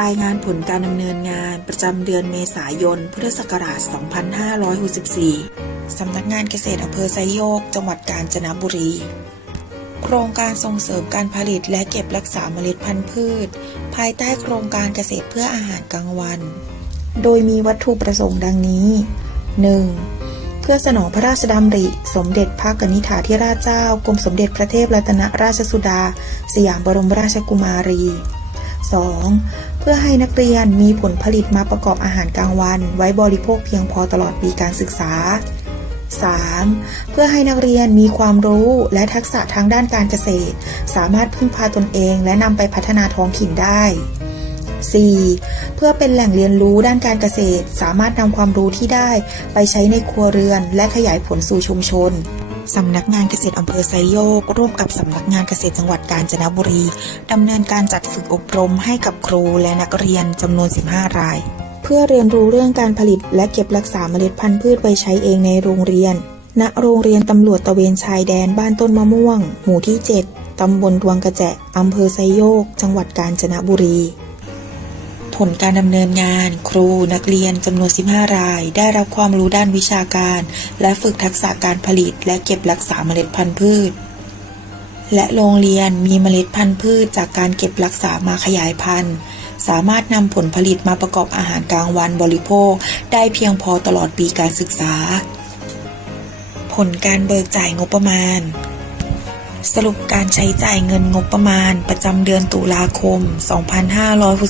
รายงานผลการดำเนินงานประจำเดือนเมษายน พุทธศักราช 2564 สำนักงานเกษตรอำเภอไซโยก จังหวัดกาญจนบุรี โครงการส่งเสริมการผลิตและเก็บรักษาเมล็ดพันธุ์พืช ภายใต้โครงการเกษตรเพื่ออาหารกลางวัน โดยมีวัตถุประสงค์ดังนี้ 1. เพื่อสนองพระราชดำริ สมเด็จพระกนิษฐาธิราชเจ้ากรมสมเด็จพระเทพรัตนราชสุดา สยามบรมราชกุมารี 2. เพื่อให้นักเรียนมีผลผลิตมาประกอบอาหารกลางวัน ไว้บริโภคเพียงพอตลอดปีการศึกษา 3. เพื่อให้นักเรียนมีความรู้และทักษะทางด้านการเกษตร สามารถพึ่งพาตนเองและนำไปพัฒนาท้องถิ่นได้ 4. เพื่อเป็นแหล่งเรียนรู้ด้านการเกษตร สามารถนำความรู้ที่ได้ไปใช้ในครัวเรือน และขยายผลสู่ชุมชน สำนักงานเกษตรอำเภอไซโยก ร่วมกับสำนักงานเกษตรจังหวัดกาญจนบุรีดำเนินการจัดฝึกอบรมให้กับครูและนักเรียนจำนวน 15 ราย เพื่อเรียนรู้เรื่องการผลิตและเก็บรักษาเมล็ดพันธุ์พืชไว้ใช้เองในโรงเรียน ณ โรงเรียนตำรวจตะเวนชายแดนบ้านต้นมะม่วง หมู่ที่ 7ตำบลดวงกระแจอำเภอไซโยก จังหวัดกาญจนบุรี ผลการดำเนินงาน ครูนักเรียนจำนวน 15 ราย ได้รับความรู้ด้านวิชาการ และฝึกทักษะการผลิต และเก็บรักษาเมล็ดพันธุ์พืช และโรงเรียนมีเมล็ดพันธุ์พืช จากการเก็บรักษามาขยายพันธุ์ สามารถนำผลผลิตมาประกอบอาหารกลางวันบริโภค ได้เพียงพอตลอดปีการศึกษา ผลการเบิกจ่ายงบประมาณ สรุปการใช้จ่ายเงินงบประมาณประจำเดือนตุลาคม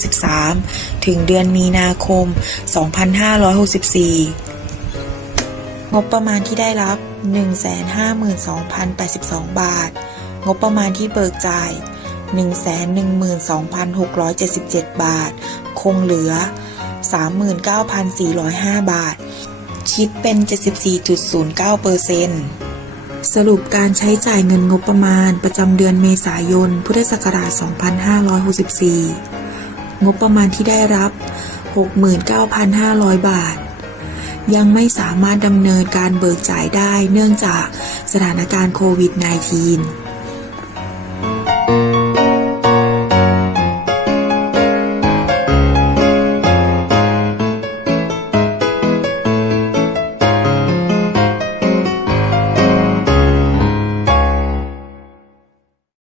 2563 ถึงเดือนมีนาคม 2564 งบประมาณที่ได้รับ 152,082 บาท งบประมาณที่เบิกจ่าย 112,677 บาท คงเหลือ 39,405 บาท คิดเป็น 74.09เปอร์เซ็นต์ สรุปการใช้จ่ายเงินงบประมาณประจำเดือนเมษายน พุทธศักราช 2564 งบประมาณที่ได้รับ 69,500 บาท ยังไม่สามารถดำเนินการเบิกจ่ายได้เนื่องจากสถานการณ์โควิด -19